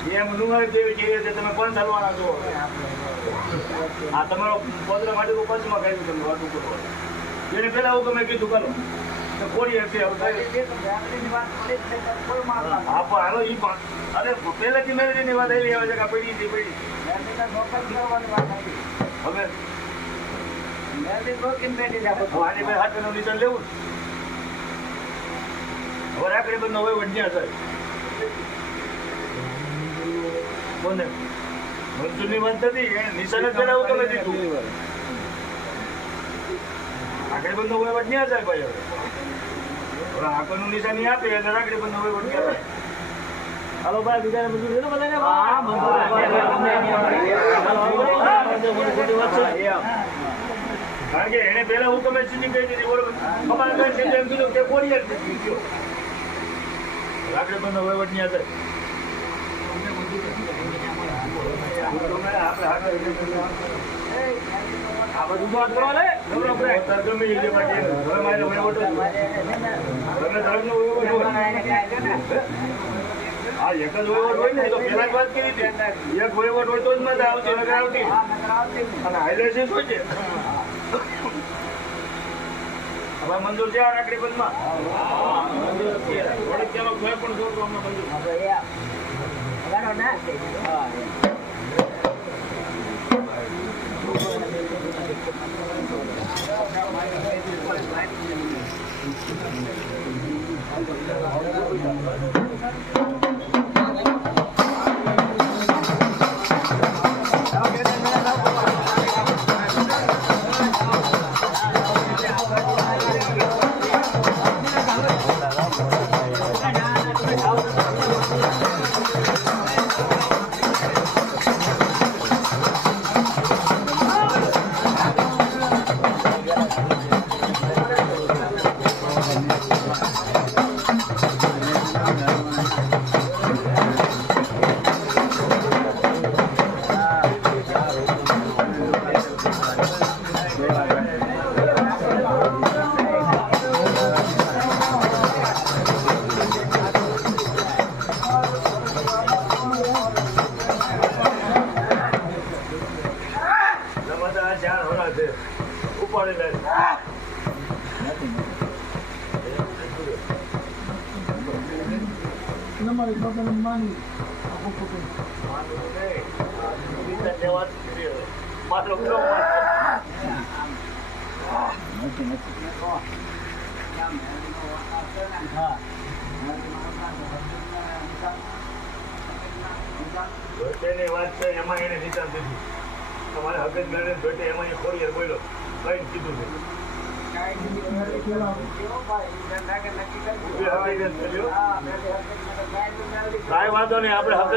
એમ નુંગર જેવી જેવી છે તમે કોણ ચાલવાના છો? આ તમારો પોતરા માટે પંચમાં કહ્યું તમે વાતું કરો એને પેલા હું તમે કીધું કરો કોળી હશે હવે. હા પણ હાલો એ પણ. અરે પહેલાંથી મેરેજની વાત આવી આવે છે કે પડી હતી. પડી હવે હવે આની ભાઈ નિશાન લેવું હવે રાખડી બંધ હોય વઢિયા થાય? કોને મંજૂરની વાત નથી એને નિશાન જ દીધું રાખડી બંધ હોય વઢિયા થાય ભાઈ હવે હવે આગળનું નિશાની આપે એટલે રાખડી બંધ હોય વઢિયા થાય હાલો ભાઈ બીજાને મંજૂર છે ને બધાને હા કારણ કે એને પહેલા હું તમે સીધી કહી દીધી બરોબર ખબર કઈ છે એમ કીધું કે રાખડી બંધ આપણે આગળ આ બધું વાત કરવા લે ગમે એ જે માટે હવે મારે વહીવટો જ. તમે ધર્મનો વહીવટ હોય. હા એક જ વહીવટ હોય ને તો પહેલા જ વાત કરી હતી વહીવટ હોય તો જ મજા આવતી આવતી અને હાઇલાઇસિસ હોય છે. હવે મંજૂર છે રાખડી બંધમાં મંજૂર છે થોડીક ચાલો કોઈ પણ જોડતો અમને મંજૂર બધા ધોતેની વાત છે, એમાં એને નિશાન દીધું. તમારે ધોતે એમાં એ ખોડિયાર બોલ્યો. કઈ કીધું હકીકત કર્યો. કાંઈ વાંધો નહીં આપણે હકત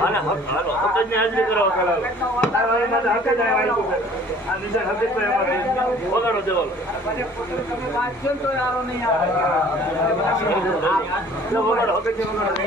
અને હાલો હાલો હકતની હાજરી કરાવો કરાવો વગાડો દેવાલો વગાડો હકતની વગાડો.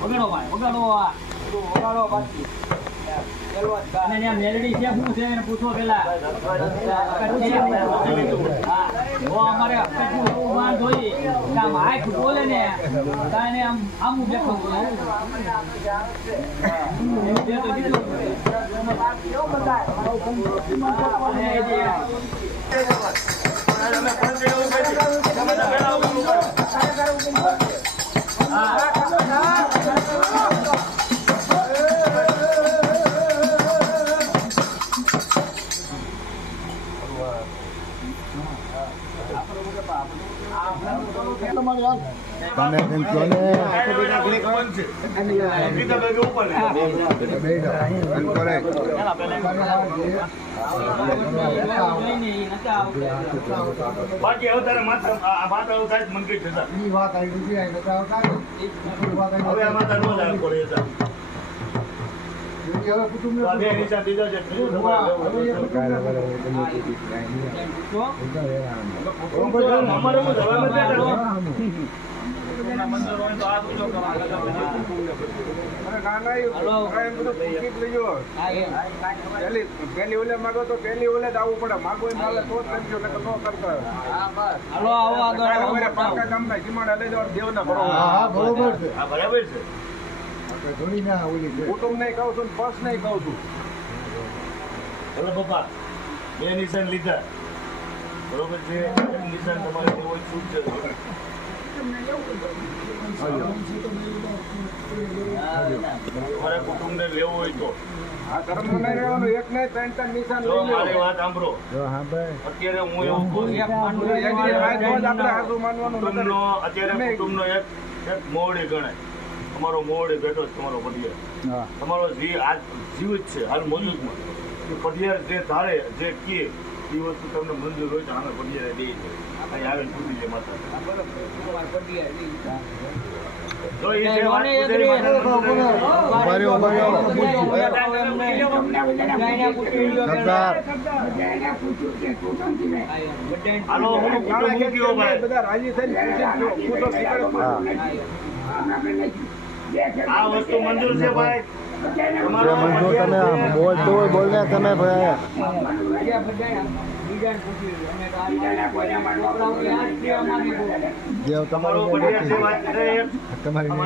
વગાડો ભાઈ, વગાડો આ. વગાડો બાકી. અને મેલડી છે, શું છે એને પૂછો પેલા. અમારે માન જોઈએ કે આમ હાઈક બોલે ને તાને આમ આમ બેઠું એવું છે તો બીજું Ah, ah, ah, ah. તમે એમ કહો ને. બાકી હવે તારે માથા આ માથા એવું થાય મંદિર જતા ઈ વાત આવી. વાત આવી હવે આ માથા પેલી ઓલે માગો તો પેલી ઓલે જ આવવું પડે માગો એ માલે તો જ કરજો નકર ન કરતા હાલો, આવો આગળ પાકા ગામના જીમાડા લઈ જવા દેવના બરોબર બરાબર છે. ઘણી ના ઓલી છે. કુટુંબ નહીં કહું છું પર્સ નહીં કહું છું. ભલે પપ્પા બે નિશાન લીધા. બરોબર છે? એક નિશાન તમારે હોય છૂટ છે? તમારે કુટુંબને લેવું હોય તો. આ ધર્મ નહીં રહેવાનું. એક નહીં ત્રણ ત્રણ નિશાન મારી વાત સાંભળો. જો હા ભાઈ. અત્યારે હું એવું કહું અત્યારે નહીં. કુટુંબનો એક મોડી ગણાય. તમારો મોવડી બેઠો છે તમારો પટિયાર. તમારો જીવ આજ જીવિત છે હાલ મોજૂદમાં એ પટિયાર જે ધારે જે કહે એ વસ્તુ તમને મંજૂર હોય તો આમે પટિયારે દે છે અહીં આવે છૂટી લે માતા જો જે બધા રાજી થઈને આ વસ્તુ મંજૂર છે ભાઈ. તમારો મંજૂર તમે બોલતો હોય બોલને તમે ભાઈ. જે તમારો તમારું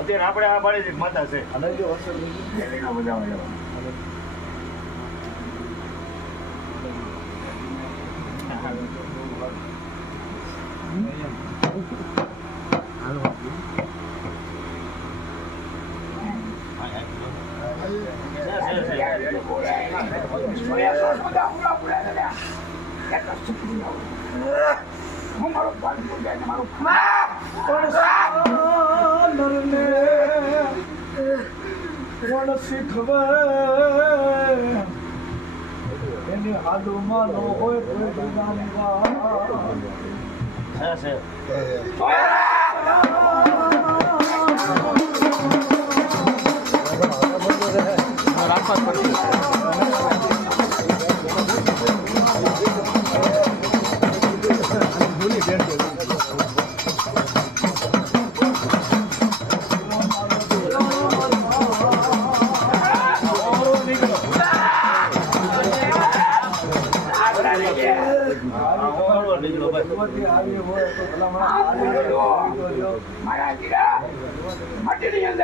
અત્યારે આપણે આ પાડી દીધી, માતા છે. છે, શીખવે. એની હાડુમાં ન હોય કોઈ જુદાની વાત છે, છે. ભગવતી આવી હોય તો ભલામણ. પાંચે પાંચ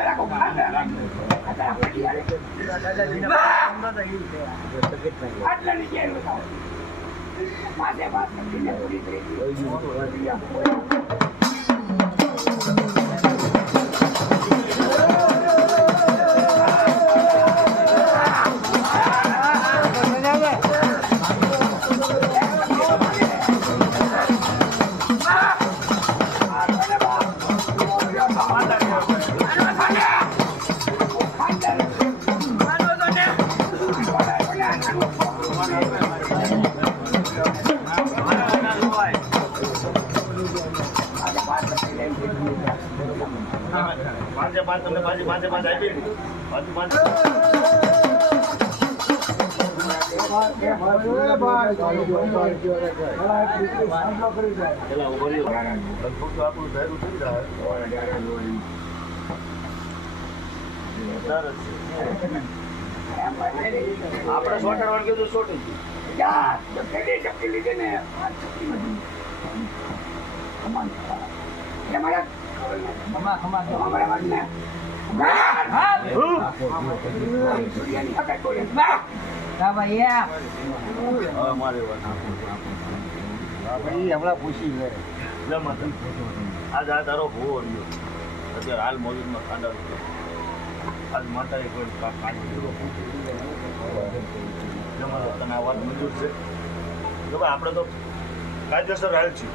તમને પાછી પાંચે પાંચ આપી દીધી. પાછી પાંચ પેલા ઊભો રહ્યો. લગભગ તો આપણું થયેલું થઈ જાય. સરસ છે. આપણે કીધું સોટી લીધે વાત. હમણાં પૂછી. આજ આ તારો ભૂવો રહ્યો અત્યારે હાલ મોજૂદમાં ખાંડા આજ માતાએ કોઈ કા- દીધો લે તને આ વાત મંજૂર છે આપણે તો કાયદેસર હાલ છીએ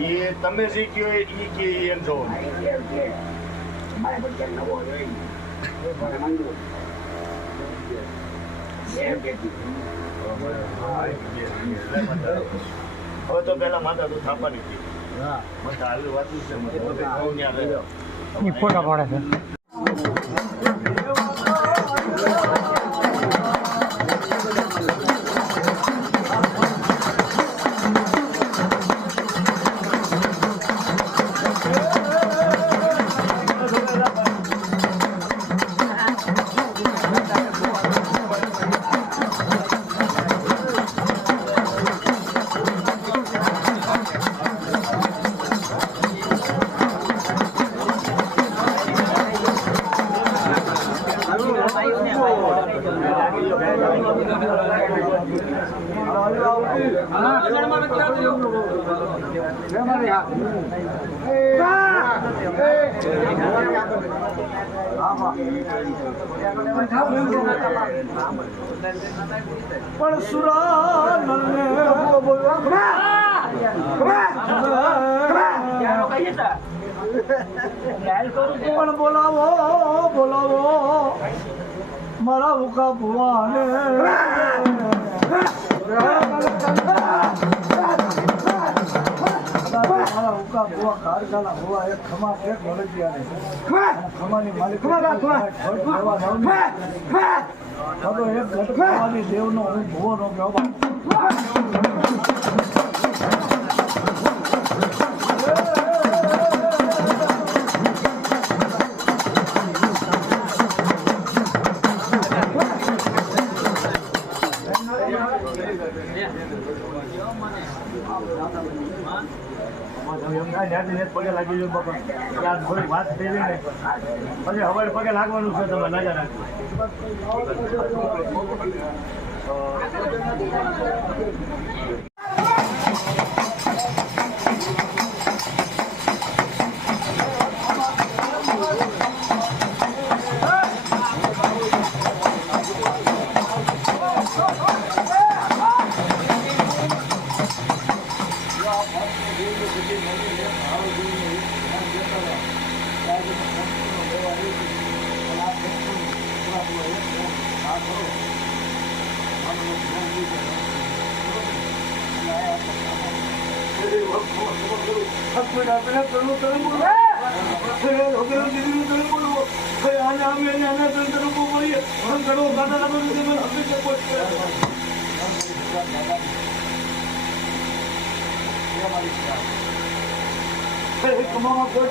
એ તમે શીખ્યો એ કે એમ જો હવે તો પેલા માતા તો થાપાની હતી. ફોટા પાડે છે. પણ સુરા પણ બોલાવો બોલાવો. મારા ભૂખા ભુવાને ખમા એક વળગિયાને ખમાની માલિક હવે એક ઘટ દેવનો હું ભુવાનો કહેવા પગે લાગી ગયું બાપા. યાદ થોડીક વાત થઈ ગઈ ને. પછી હવે પગે લાગવાનું છે, તમે લાગ્યા રાખજો. આપણે કરવું કરવું બોલવું છોકરા દીદીનું કરવું બોલવું ભાઈ આને આમ એને આને ત્રણ ત્રણ ઉભું કરીએ ભણ કરવો ગાડા લાગો નથી મને હકીકત પહોંચે કમાવા કોઈ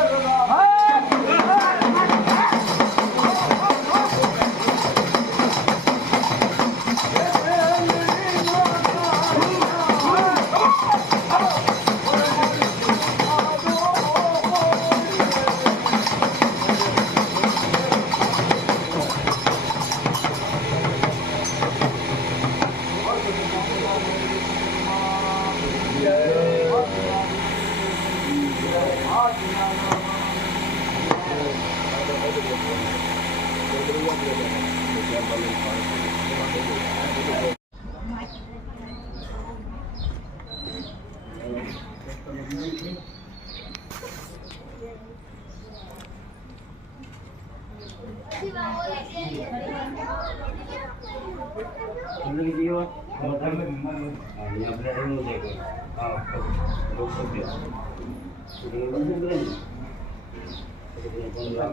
Yeah, जिंदगी जियो और घर में मेहमान हो हां अपने रूम में देखो हां लोग सब दिया रूम में गए कौन लाग